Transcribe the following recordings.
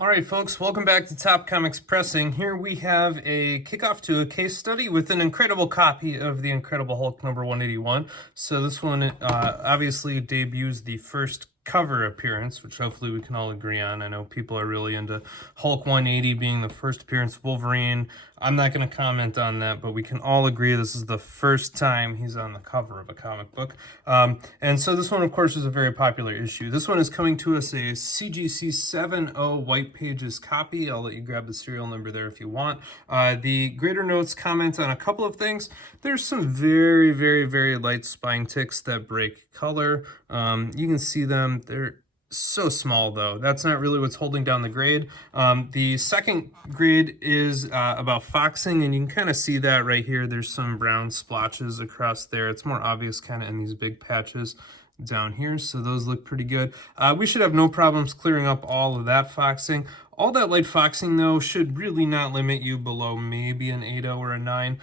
All right, folks, welcome back to Top Comics Pressing. Here we have a kickoff to a case study with an incredible copy of The Incredible Hulk number 181. So this one obviously debuts the first cover appearance, which hopefully we can all agree on. I know people are really into Hulk 180 being the first appearance of Wolverine. I'm not going to comment on that, but we can all agree this is the first time he's on the cover of a comic book. And so this one, of course, is a very popular issue. This one is coming to us a CGC 70 white pages copy. I'll let you grab the serial number there if you want. The Greater Notes comment on a couple of things. There's some very, very, very light spine ticks that break color. You can see them. They're so small, though. That's not really what's holding down the grade. The second grade is about foxing, and you can kind of see that right here. There's some brown splotches across there. It's more obvious kind of in these big patches down here, so those look pretty good. We should have no problems clearing up all of that foxing. All that light foxing, though, should really not limit you below maybe an 8.0 or a 9.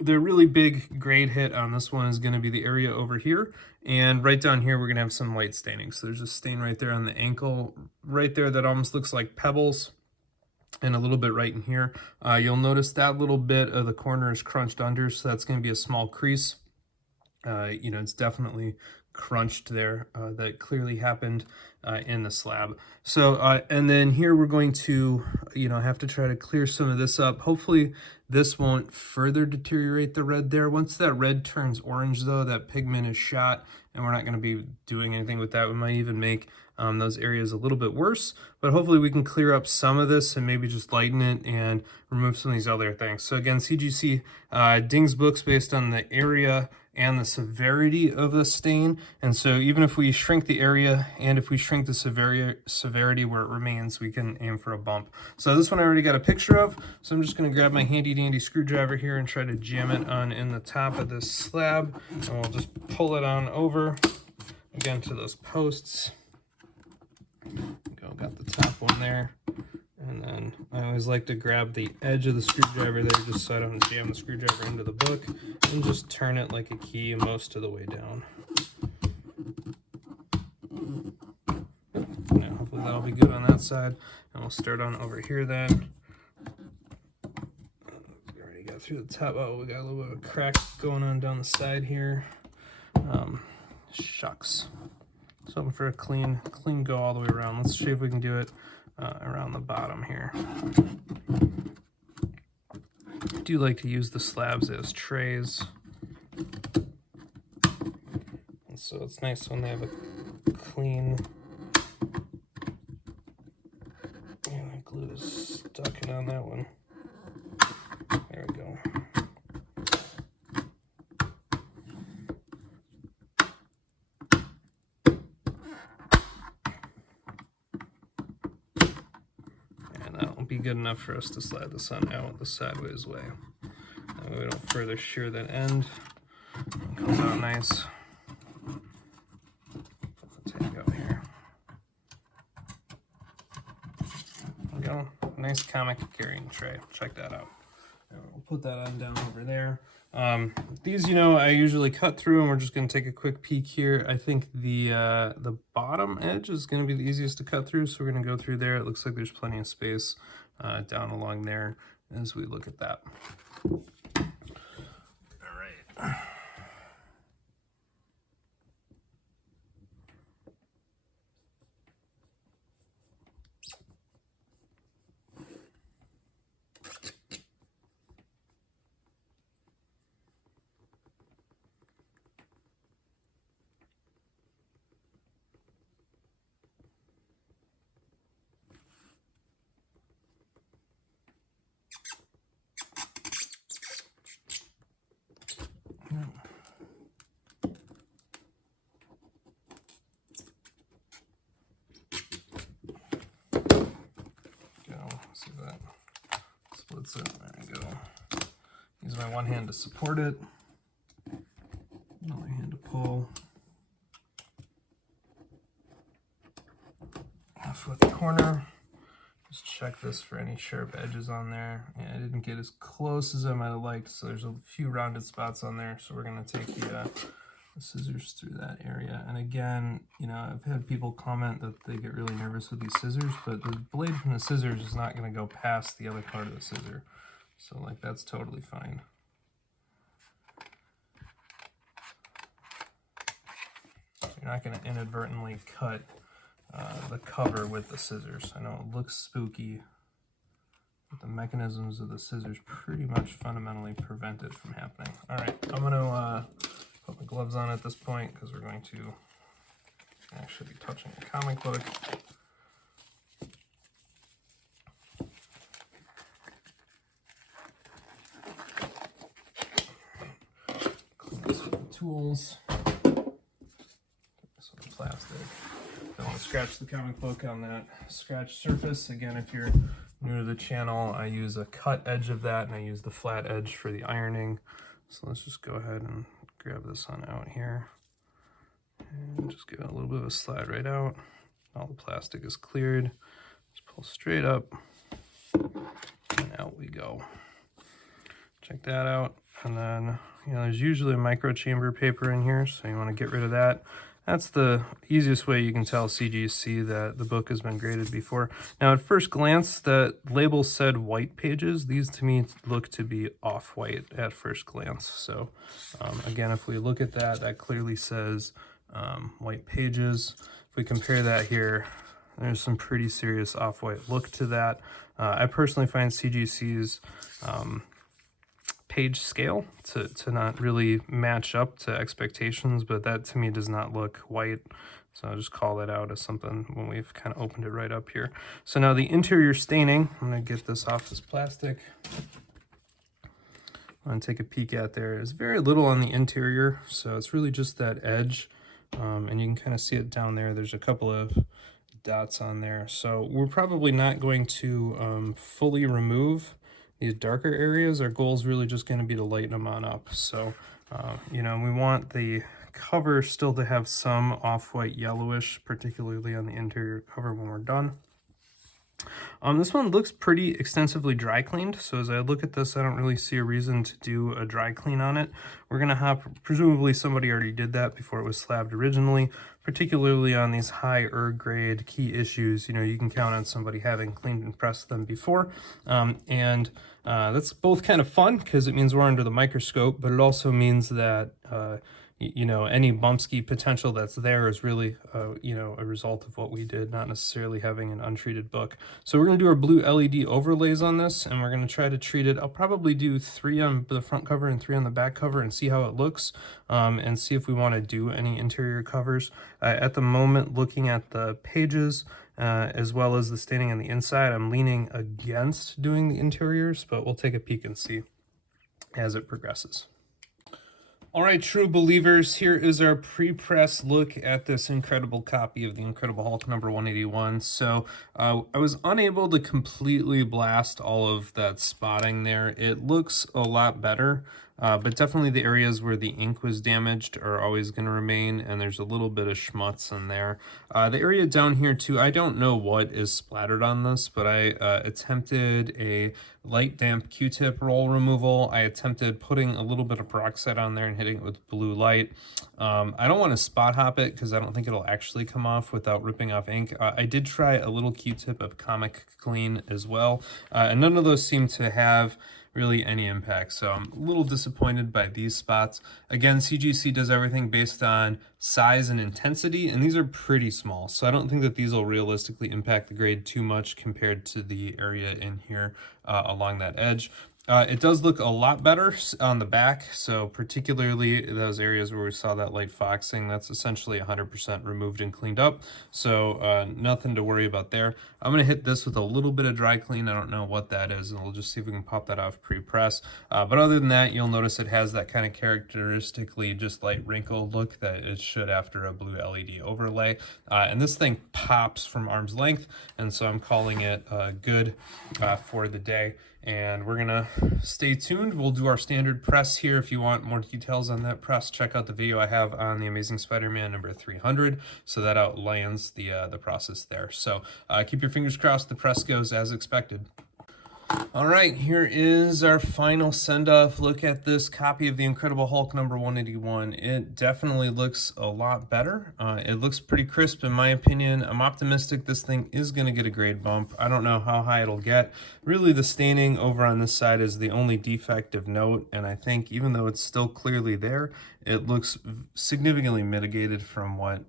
The really big grade hit on this one is going to be the area over here. And right down here, we're going to have some light staining. So there's a stain right there on the ankle, right there that almost looks like pebbles. And a little bit right in here. You'll notice that little bit of the corner is crunched under, so that's going to be a small crease. It's definitely crunched there. That clearly happened in the slab. So, and then here we're going to, have to try to clear some of this up. Hopefully this won't further deteriorate the red there. Once that red turns orange, though, that pigment is shot, and we're not going to be doing anything with that. We might even make those areas a little bit worse, but hopefully we can clear up some of this and maybe just lighten it and remove some of these other things. So again, CGC dings books based on the area and the severity of the stain. And so even if we shrink the area and if we shrink the severity where it remains, we can aim for a bump. So this one I already got a picture of. So I'm just going to grab my handy dandy screwdriver here and try to jam it on in the top of this slab. And we'll just pull it on over again to those posts. Got the top one there. And then I always like to grab the edge of the screwdriver there just so I don't jam the screwdriver into the book, and just turn it like a key most of the way down. Now, hopefully that'll be good on that side. And we'll start on over here then. We already got through the top. Oh, we got a little bit of a crack going on down the side here. Shucks. So I'm for a clean go all the way around. Let's see if we can do it around the bottom here. I do like to use the slabs as trays. And so it's nice when they have a clean... Yeah, my glue is stuck in on that one. There we go. Be good enough for us to slide the sun out the sideways way. That way we don't further shear that end. It comes out nice. Take out here. There we go. Nice comic carrying tray. Check that out. And we'll put that on down over there. These, I usually cut through, and we're just going to take a quick peek here. I think the bottom edge is going to be the easiest to cut through, so we're going to go through there. It looks like there's plenty of space down along there as we look at that. All right. See that splits it. There we go. Use my one hand to support it, another hand to pull. Off with the corner. Just check this for any sharp edges on there. Yeah, I didn't get as close as I might have liked, so there's a few rounded spots on there. So we're going to take the the scissors through that area. And again, you know, I've had people comment that they get really nervous with these scissors, but the blade from the scissors is not going to go past the other part of the scissor. So like that's totally fine. So you're not going to inadvertently cut the cover with the scissors. I know it looks spooky, but the mechanisms of the scissors pretty much fundamentally prevent it from happening. All right, I'm going to put my gloves on at this point because we're going to actually be touching the comic book. Clean this with the tools. This with the plastic. Don't want to scratch the comic book on that scratch surface. Again, if you're new to the channel, I use a cut edge of that and I use the flat edge for the ironing. So let's just go ahead and grab this on out here and just give it a little bit of a slide right out. All the plastic is cleared. Just pull straight up and out we go. Check that out. And then, you know, there's usually a micro chamber paper in here, so you want to get rid of that. That's the easiest way you can tell CGC that the book has been graded before. Now, at first glance, the label said white pages. These, to me, look to be off-white at first glance. So, again, if we look at that, that clearly says white pages. If we compare that here, there's some pretty serious off-white look to that. I personally find CGC's page scale to not really match up to expectations, but that to me does not look white. So I'll just call that out as something when we've kind of opened it right up here. So now the interior staining, I'm going to get this off this plastic. I'm going to take a peek at there. There's very little on the interior, so it's really just that edge. And you can kind of see it down there. There's a couple of dots on there. So we're probably not going to fully remove these darker areas. Our goal is really just going to be to lighten them on up. So, you know, we want the cover still to have some off-white yellowish, particularly on the interior cover when we're done. This one looks pretty extensively dry cleaned, so as I look at this, I don't really see a reason to do a dry clean on it. We're going to have, presumably somebody already did that before it was slabbed originally, particularly on these higher grade key issues. You know, you can count on somebody having cleaned and pressed them before, and that's both kind of fun because it means we're under the microscope, but it also means that you know, any bumpski potential that's there is really, you know, a result of what we did, not necessarily having an untreated book. So we're going to do our blue LED overlays on this, and we're going to try to treat it. I'll probably do 3 on the front cover and 3 on the back cover and see how it looks, and see if we want to do any interior covers. At the moment, looking at the pages, as well as the staining on the inside, I'm leaning against doing the interiors, but we'll take a peek and see as it progresses. All right, true believers, here is our pre-press look at this incredible copy of the Incredible Hulk number 181. So I was unable to completely blast all of that spotting there. It looks a lot better, but definitely the areas where the ink was damaged are always going to remain, and there's a little bit of schmutz in there. The area down here too, I don't know what is splattered on this, but I attempted a light damp Q-tip roll removal. I attempted putting a little bit of peroxide on there and hitting it with blue light. I don't want to spot hop it because I don't think it'll actually come off without ripping off ink. I did try a little Q-tip of Comic Clean as well, and none of those seem to have really any impact. So I'm a little disappointed by these spots. Again, CGC does everything based on size and intensity, and these are pretty small. So I don't think that these will realistically impact the grade too much compared to the area in here along that edge. It does look a lot better on the back, so particularly those areas where we saw that light foxing, that's essentially 100% removed and cleaned up, so nothing to worry about there. I'm going to hit this with a little bit of dry clean. I don't know what that is, and we'll just see if we can pop that off pre-press. But other than that, you'll notice it has that kind of characteristically just light wrinkle look that it should after a blue LED overlay. And this thing pops from arm's length, and so I'm calling it good for the day. And we're gonna stay tuned. We'll do our standard press here. If you want more details on that press, check out the video I have on the Amazing Spider-Man number 300. So that outlines the process there. So keep your fingers crossed the press goes as expected. All right, here is our final send-off look at this copy of The Incredible Hulk number 181. It definitely looks a lot better. It looks pretty crisp in my opinion. I'm optimistic this thing is going to get a grade bump. I don't know how high it'll get. Really, the staining over on this side is the only defect of note, and I think even though it's still clearly there, it looks significantly mitigated from what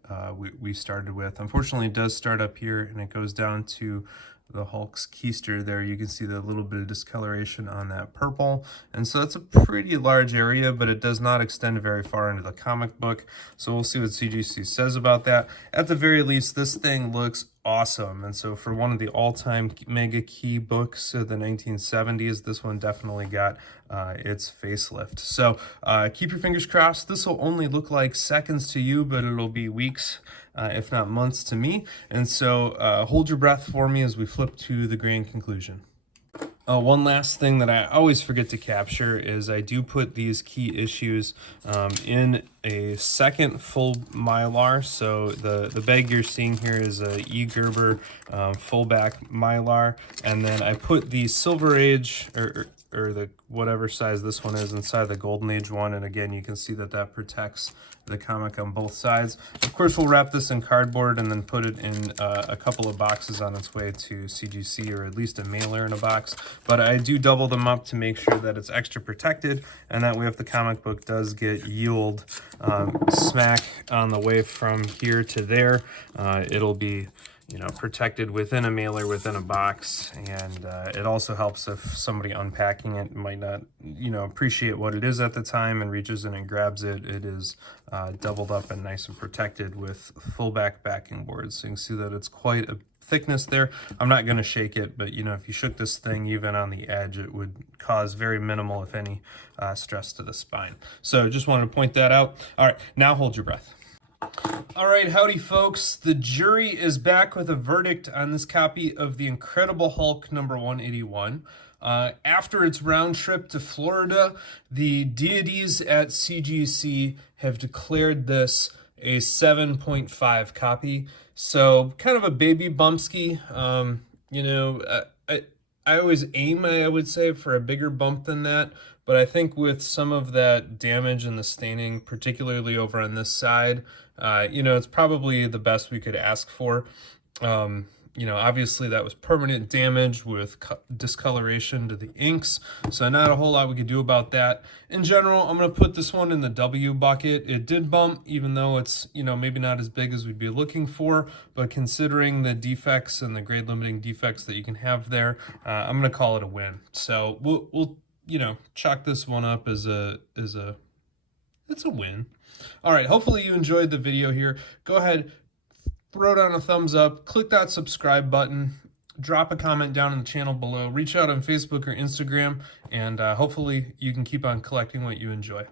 we started with. Unfortunately, it does start up here, and it goes down to the Hulk's keister there. You can see the little bit of discoloration on that purple, and so that's a pretty large area, but it does not extend very far into the comic book, so we'll see what CGC says about that. At the very least, this thing looks awesome, and so for one of the all-time mega key books of the 1970s, this one definitely got its facelift. So keep your fingers crossed. This will only look like seconds to you, but it'll be weeks, if not months to me, and so hold your breath for me as we flip to the grand conclusion. One last thing that I always forget to capture is I do put these key issues in a second full Mylar. So the bag you're seeing here is a E. Gerber fullback Mylar, and then I put the Silver Age or the whatever size this one is inside the Golden Age one, and again you can see that that protects the comic on both sides. Of course, we'll wrap this in cardboard and then put it in a couple of boxes on its way to CGC, or at least a mailer in a box. But I do double them up to make sure that it's extra protected, and that way if the comic book does get yield smack on the way from here to there, it'll be, you know, protected within a mailer, within a box. And it also helps if somebody unpacking it might not, you know, appreciate what it is at the time and reaches in and grabs it. It is doubled up and nice and protected with fullback backing boards. So you can see that it's quite a thickness there. I'm not going to shake it, but you know, if you shook this thing even on the edge, it would cause very minimal, if any, stress to the spine. So just wanted to point that out. All right, now hold your breath. All right, howdy folks. The jury is back with a verdict on this copy of The Incredible Hulk number 181. After its round trip to Florida, the deities at CGC have declared this a 7.5 copy. So kind of a baby bumpski. You know, I always aim, I would say, for a bigger bump than that. But I think with some of that damage and the staining, particularly over on this side, you know, it's probably the best we could ask for. You know, obviously that was permanent damage with discoloration to the inks, so not a whole lot we could do about that. In general, I'm going to put this one in the W bucket. It did bump, even though it's, you know, maybe not as big as we'd be looking for, but considering the defects and the grade limiting defects that you can have there, I'm going to call it a win. So we'll you know, chalk this one up as it's a win. All right, hopefully you enjoyed the video here. Go ahead, throw down a thumbs up, click that subscribe button, drop a comment down in the channel below, reach out on Facebook or Instagram, and hopefully you can keep on collecting what you enjoy.